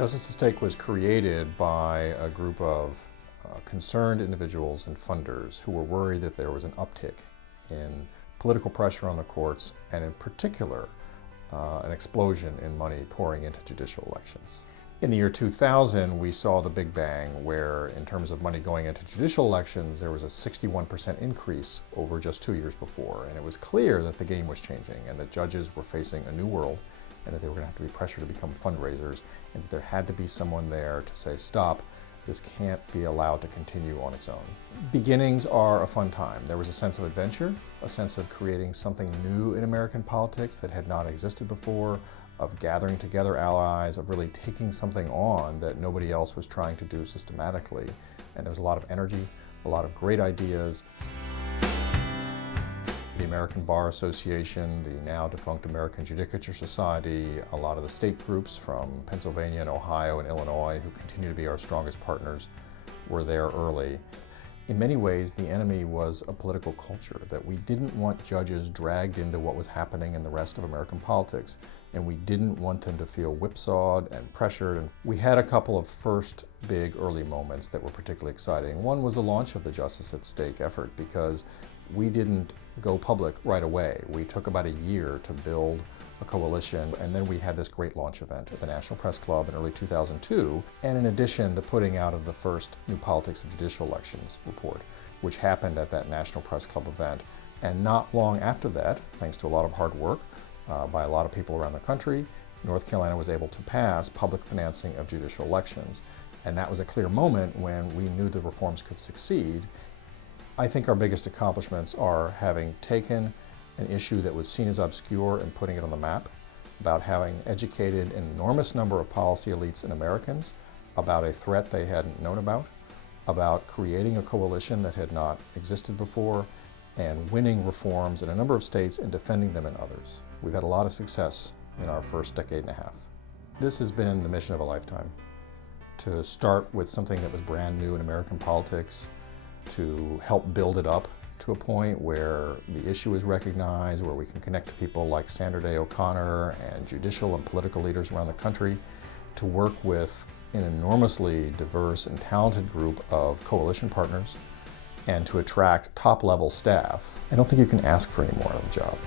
Justice at Stake was created by a group of concerned individuals and funders who were worried that there was an uptick in political pressure on the courts, and in particular, an explosion in money pouring into judicial elections. In the year 2000, we saw the Big Bang, where in terms of money going into judicial elections, there was a 61% increase over just 2 years before. And it was clear that the game was changing and that judges were facing a new world and that they were going to have to be pressured to become fundraisers, and that there had to be someone there to say, stop, this can't be allowed to continue on its own. Beginnings are a fun time. There was a sense of adventure, a sense of creating something new in American politics that had not existed before, of gathering together allies, of really taking something on that nobody else was trying to do systematically. And there was a lot of energy, a lot of great ideas. The American Bar Association, the now defunct American Judicature Society, a lot of the state groups from Pennsylvania and Ohio and Illinois, who continue to be our strongest partners, were there early. In many ways, the enemy was a political culture, that we didn't want judges dragged into what was happening in the rest of American politics, and we didn't want them to feel whipsawed and pressured. And we had a couple of first big early moments that were particularly exciting. One was the launch of the Justice at Stake effort, because we didn't go public right away. We took about a year to build a coalition, and then we had this great launch event at the National Press Club in early 2002, and in addition, the putting out of the first New Politics of Judicial Elections report, which happened at that National Press Club event. And not long after that, thanks to a lot of hard work by a lot of people around the country, North Carolina was able to pass public financing of judicial elections. And that was a clear moment when we knew the reforms could succeed. I think our biggest accomplishments are having taken an issue that was seen as obscure and putting it on the map, about having educated an enormous number of policy elites and Americans about a threat they hadn't known about creating a coalition that had not existed before, and winning reforms in a number of states and defending them in others. We've had a lot of success in our first decade and a half. This has been the mission of a lifetime, to start with something that was brand new in American politics, to help build it up to a point where the issue is recognized, where we can connect to people like Sandra Day O'Connor and judicial and political leaders around the country, to work with an enormously diverse and talented group of coalition partners, and to attract top-level staff. I don't think you can ask for any more out of the job.